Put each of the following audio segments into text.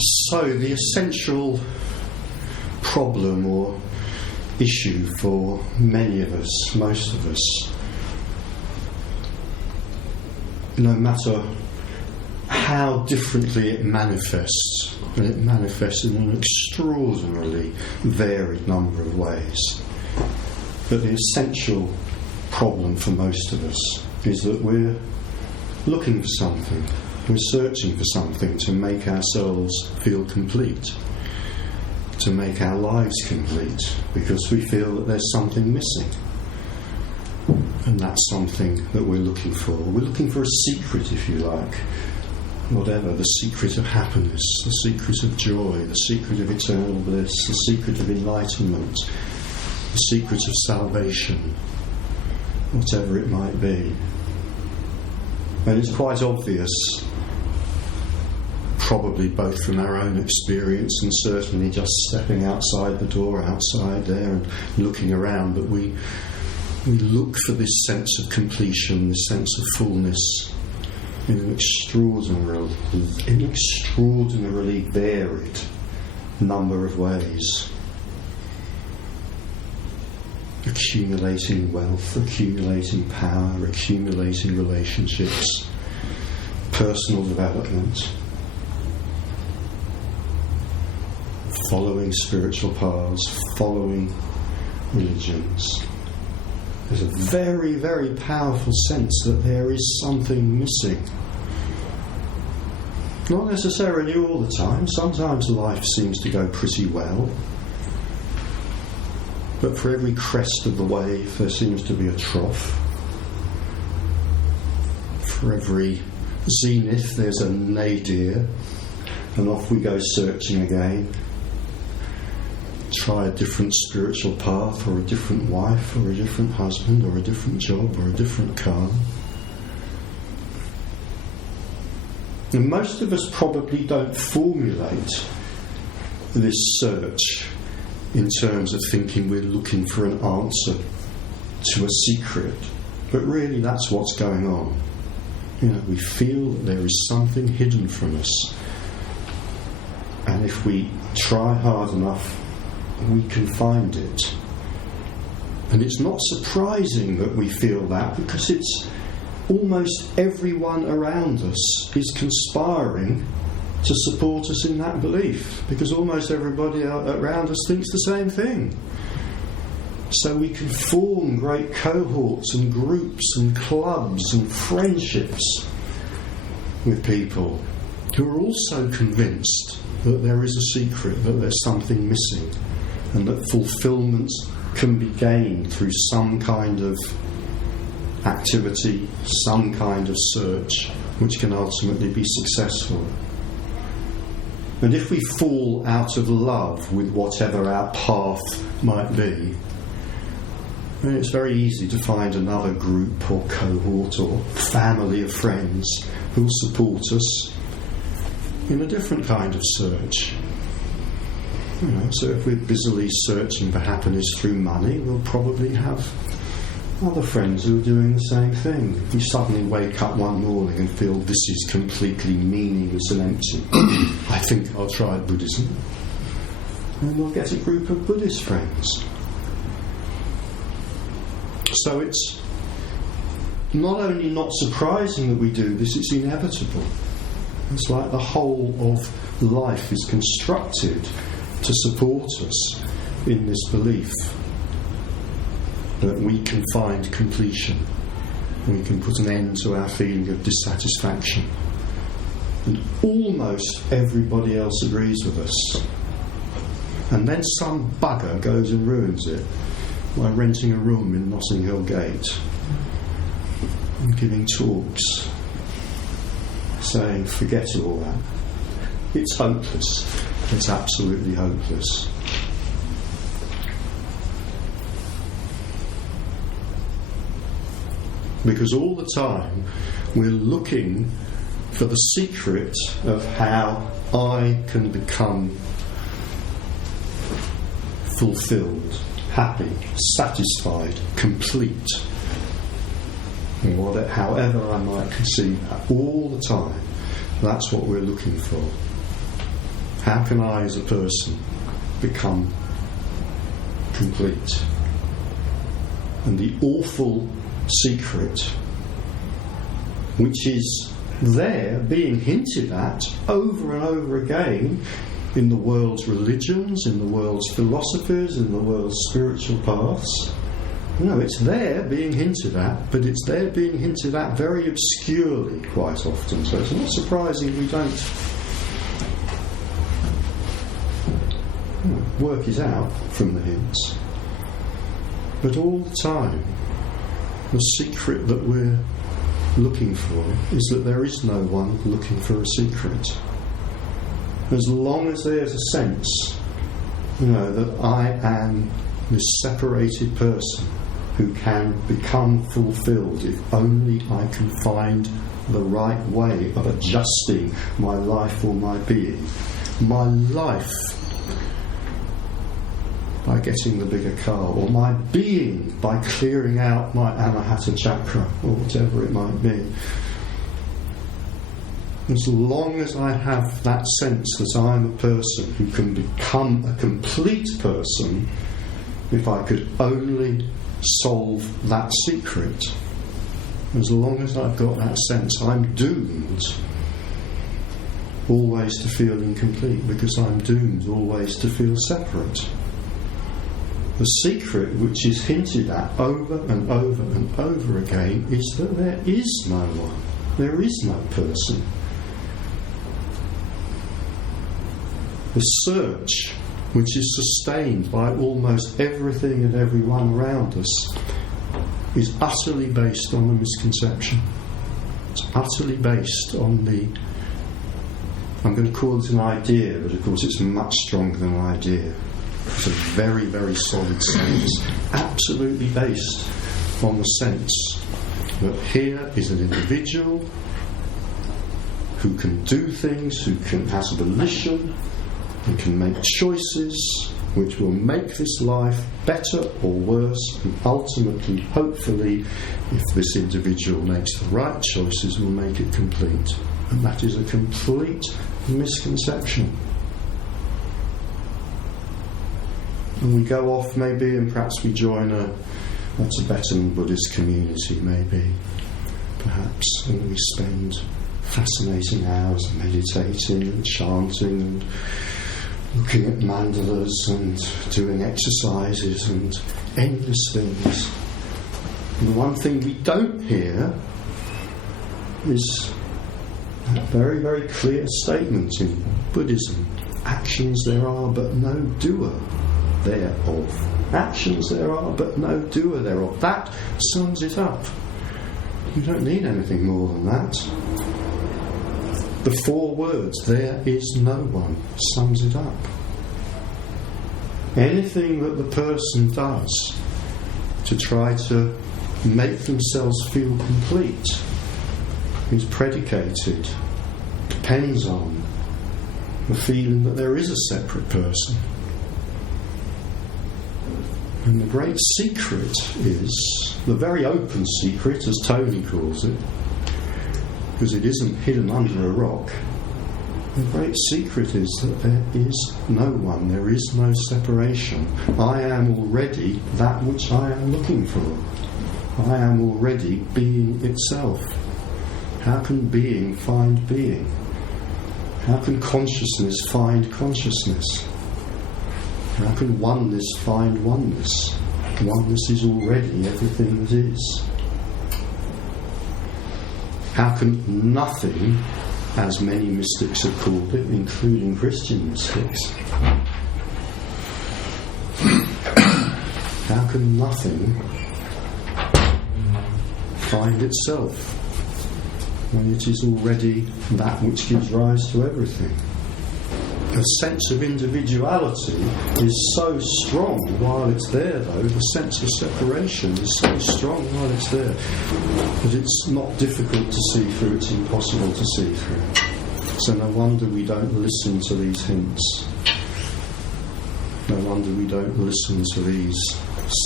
So the essential problem or issue for many of us, most of us, no matter how differently it manifests, and it manifests in an extraordinarily varied number of ways, but the essential problem for most of us is that we're looking for something, we're searching for something to make ourselves feel complete, to make our lives complete, because we feel that there's something missing. And that's something that we're looking for. We're looking for a secret, if you like. Whatever, the secret of happiness, the secret of joy, the secret of eternal bliss, the secret of enlightenment, the secret of salvation, whatever it might be. And it's quite obvious, probably both from our own experience and certainly just stepping outside the door, outside there and looking around, that we look for this sense of completion, this sense of fullness in an extraordinarily varied number of ways. Accumulating wealth, accumulating power, accumulating relationships, personal development, following spiritual paths, following religions. There's a very, very powerful sense that there is something missing. Not necessarily all the time. Sometimes life seems to go pretty well. But for every crest of the wave, there seems to be a trough. For every zenith, there's a nadir. And off we go searching again. Try a different spiritual path, or a different wife, or a different husband, or a different job, or a different car. And most of us probably don't formulate this search in terms of thinking we're looking for an answer to a secret, but really that's what's going on. You know, we feel that there is something hidden from us, and if we try hard enough, we can find it. And it's not surprising that we feel that, because it's almost everyone around us is conspiring to support us in that belief, because almost everybody around us thinks the same thing. So we can form great cohorts and groups and clubs and friendships with people who are also convinced that there is a secret, that there's something missing, and that fulfillment can be gained through some kind of activity, some kind of search, which can ultimately be successful. And if we fall out of love with whatever our path might be, then it's very easy to find another group or cohort or family of friends who will support us in a different kind of search. You know, so if we're busily searching for happiness through money, we'll probably have other friends who are doing the same thing. If we suddenly wake up one morning and feel this is completely meaningless and empty, I think I'll try Buddhism. And we'll get a group of Buddhist friends. So it's not only not surprising that we do this, it's inevitable. It's like the whole of life is constructed to support us in this belief that we can find completion, we can put an end to our feeling of dissatisfaction. And almost everybody else agrees with us. And then some bugger goes and ruins it by renting a room in Notting Hill Gate and giving talks saying, forget all that. It's hopeless. It's absolutely hopeless. Because all the time we're looking for the secret of how I can become fulfilled, happy, satisfied, complete, or however I might conceive that. All the time, that's what we're looking for. How can I as a person become complete? And the awful secret, which is there being hinted at over and over again in the world's religions, in the world's philosophies, in the world's spiritual paths. No, it's there being hinted at, but it's there being hinted at very obscurely quite often. So it's not surprising we don't work it out from the hints. But all the time, the secret that we're looking for is that there is no one looking for a secret. As long as there's a sense, that I am this separated person who can become fulfilled if only I can find the right way of adjusting my life or my being. My life by getting the bigger car, or my being by clearing out my Anahata chakra, or whatever it might be. As long as I have that sense that I'm a person who can become a complete person, if I could only solve that secret, as long as I've got that sense, I'm doomed always to feel incomplete, because I'm doomed always to feel separate. The secret which is hinted at over and over and over again is that there is no one, there is no person. The search, which is sustained by almost everything and everyone around us, is utterly based on a misconception. It's utterly based on I'm going to call it an idea, but of course it's much stronger than an idea. It's a very, very solid sense, absolutely based on the sense that here is an individual who can do things, who has a volition, and can make choices which will make this life better or worse, and ultimately, hopefully, if this individual makes the right choices, will make it complete. And that is a complete misconception. And we go off maybe, and perhaps we join a Tibetan Buddhist community maybe, perhaps, and we spend fascinating hours meditating and chanting and looking at mandalas and doing exercises and endless things. And the one thing we don't hear is that very, very clear statement in Buddhism: actions there are, but no doer thereof. Actions there are, but no doer thereof. That sums it up. You don't need anything more than that. The 4 words, there is no one, sums it up. Anything that the person does to try to make themselves feel complete is predicated, depends on the feeling that there is a separate person. And the great secret is, the very open secret, as Tony calls it, because it isn't hidden under a rock, the great secret is that there is no one, there is no separation. I am already that which I am looking for. I am already being itself. How can being find being? How can consciousness find consciousness? How can oneness find oneness? Oneness is already everything that is. How can nothing, as many mystics have called it, including Christian mystics, how can nothing find itself when it is already that which gives rise to everything? The sense of individuality is so strong while it's there, though. The sense of separation is so strong while it's there that it's not difficult to see through, it's impossible to see through. So no wonder we don't listen to these hints. No wonder we don't listen to these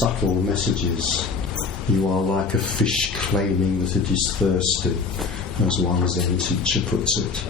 subtle messages. You are like a fish claiming that it is thirsty, as one Zen teacher puts it.